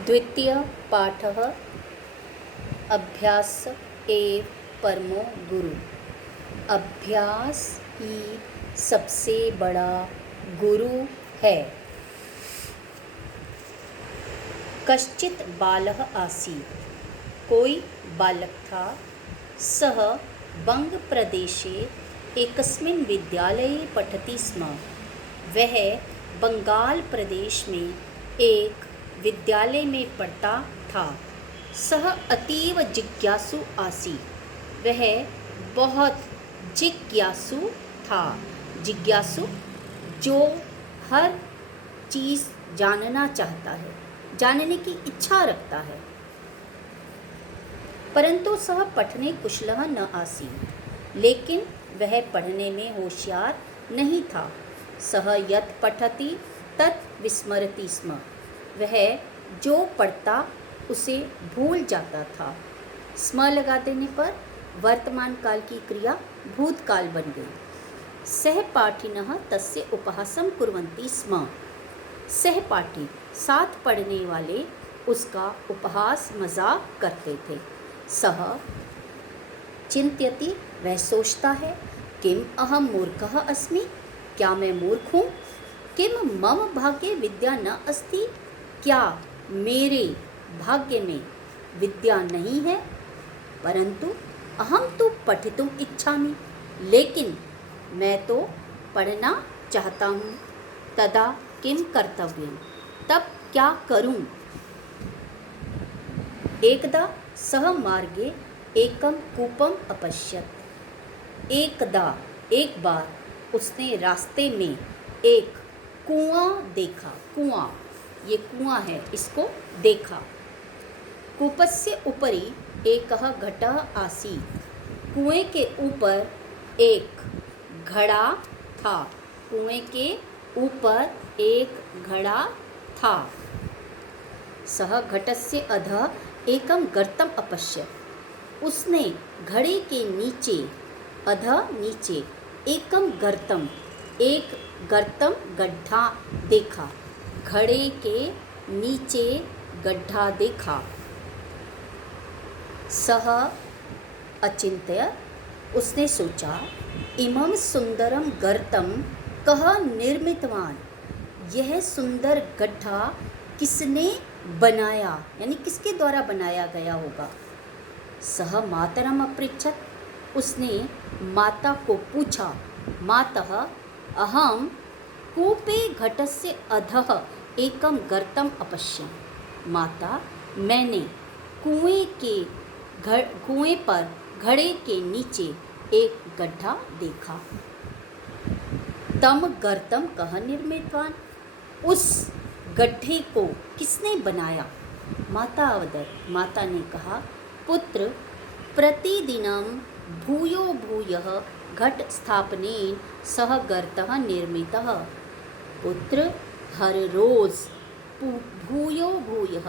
द्वितीय पाठः अभ्यास एव परमो गुरु। अभ्यास ही सबसे बड़ा गुरु है। कश्चित् बालः आसीत्, कोई बालक था। सः बंगप्रदेशे एकस्मिन् विद्यालये पठति स्म। वह बंगाल प्रदेश में एक विद्यालय में पढ़ता था। सः अतीव जिज्ञासु आसीत्। वह बहुत जिज्ञासु था। जिज्ञासु जो हर चीज़ जानना चाहता है, जानने की इच्छा रखता है। परंतु सः पठने कुशलः न आसीत्, लेकिन वह पढ़ने में होशियार नहीं था। सः यत् पठति तत् विस्मरति स्म। वह जो पढ़ता उसे भूल जाता था। स्म लगा देने पर वर्तमान काल की क्रिया भूतकाल बन गई। सहपाठिनः तस्य उपहासं कुर्वन्ति स्म। सहपाठी साथ पढ़ने वाले उसका उपहास मजाक करते थे। सः चिंत्यति, वह सोचता है, किम अहम मूर्खः अस्मि, क्या मैं मूर्ख हूँ? किम मम भाग्ये विद्या न अस्ति, क्या मेरे भाग्य में विद्या नहीं है? परंतु अहम तो पठितुम इच्छामि, लेकिन मैं तो पढ़ना चाहता हूँ। तदा किम कर्तव्यम, तब क्या करूँ? एकदा सः मार्गे एकं कूपम अपश्यत्। एक बार उसने रास्ते में एक कुआं देखा। कुआं, ये कुआं है, इसको देखा। कूपस्य उपरि एकः घटः आसीत्। कुएं के ऊपर एक घड़ा था। कुएं के ऊपर एक घड़ा था। सः घटस्य अधः एकं गर्तम् अपश्यत्। उसने घड़े के नीचे, अधः नीचे, एकं गर्तम, एक गर्तम गड्ढा देखा। घड़े के नीचे गड्ढा देखा। सः अचिंत्य, उसने सोचा, इमं सुंदरम गर्तम कः निर्मितवान। यह सुंदर गड्ढा किसने बनाया, यानी किसके द्वारा बनाया गया होगा। सः मातरम अपृच्छत्, उसने माता को पूछा, मातः अहम कूपे घटस्य अधः एकं गर्तम अपश्यम्। माता, मैंने कुएं पर घड़े के नीचे एक गड्ढा देखा। तम गर्तम कः निर्मितवान, उस गड्ढे को किसने बनाया? माता अवदत्, माता ने कहा, पुत्र, प्रतिदिनं भूयो भूयः घट स्थापनेन सह गर्तः निर्मितः। पुत्र, हर रोज भूयो भूयः,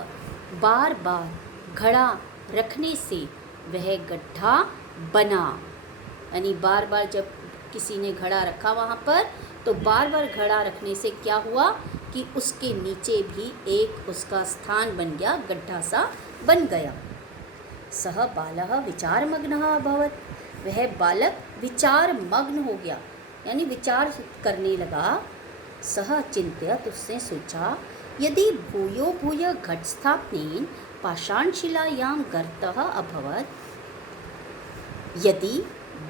बार बार घड़ा रखने से वह गड्ढा बना। यानी बार बार जब किसी ने घड़ा रखा वहाँ पर, तो बार बार घड़ा रखने से क्या हुआ कि उसके नीचे भी एक उसका स्थान बन गया, गड्ढा सा बन गया। सः बालः विचारमग्नः अभवत्। वह बालक विचार मग्न हो गया, यानी विचार करने लगा। सः चिंत्यत, उसने सोचा, यदि भूयो भूय घट स्थापनेन पाषाणशिलायां गर्तः अभवत्, यदि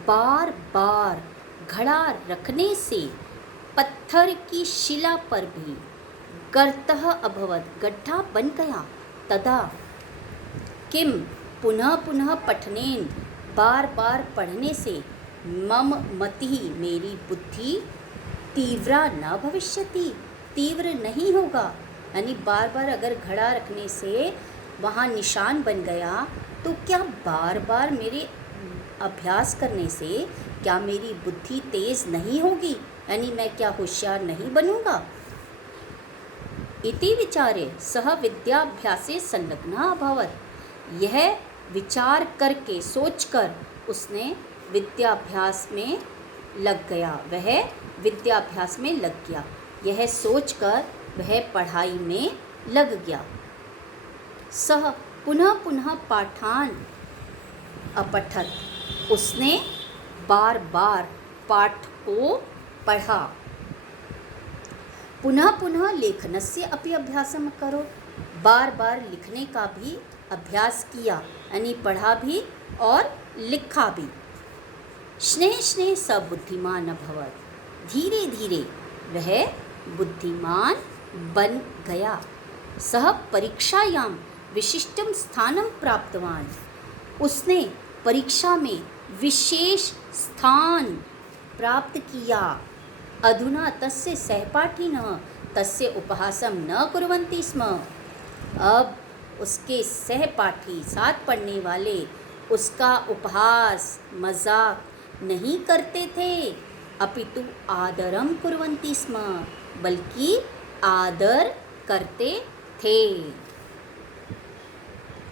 बार बार घड़ा रखने से पत्थर की शिला पर भी गर्तः अभवत्, गड्ढा बन गया, तदा किम पुनः पुनः पठनेन, बार बार पढ़ने से मम मतिः, मेरी बुद्धि तीव्रा न भविष्यति, तीव्र नहीं होगा। यानी बार बार अगर घड़ा रखने से वहाँ निशान बन गया, तो क्या बार बार मेरे अभ्यास करने से क्या मेरी बुद्धि तेज नहीं होगी, यानी मैं क्या होशियार नहीं बनूंगा? इति विचारे सः विद्याभ्यासे संलग्नः अभवत्। यह विचार करके, सोचकर उसने विद्याभ्यास में लग गया। वह विद्याभ्यास में लग गया। यह सोचकर वह पढ़ाई में लग गया। सः पुनः पुनः पाठान् अपठत्। उसने बार बार पाठ को पढ़ा। पुनः पुनः लेखनस्य अपि अभ्यासं करो। बार बार लिखने का भी अभ्यास किया, यानी पढ़ा भी और लिखा भी। स्नेह स्नेह स बुद्धिमान अभवत्। धीरे धीरे वह बुद्धिमान बन गया। सः परीक्षायां विशिष्टं स्थानं प्राप्तवान्। उसने परीक्षा में विशेष स्थान प्राप्त किया। अधुना तस्य सहपाठिनः तस्य उपहासं न कुर्वन्ति स्म। अब उसके सहपाठी, साथ पढ़ने वाले, उसका उपहास, मजाक नहीं करते थे, अपितु आदरं कुर्वन्ति स्म, बल्कि आदर करते थे।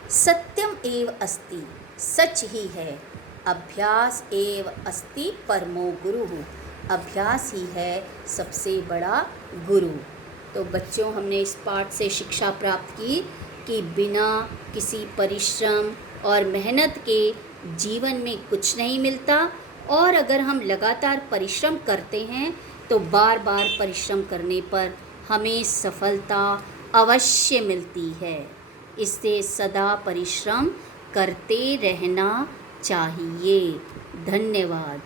सत्यम एव अस्ति, सच ही है। अभ्यास एव अस्ति परमो गुरुः। अभ्यास ही है सबसे बड़ा गुरु। तो बच्चों, हमने इस पाठ से शिक्षा प्राप्त की कि बिना किसी परिश्रम और मेहनत के जीवन में कुछ नहीं मिलता, और अगर हम लगातार परिश्रम करते हैं तो बार बार परिश्रम करने पर हमें सफलता अवश्य मिलती है। इससे सदा परिश्रम करते रहना चाहिए। धन्यवाद।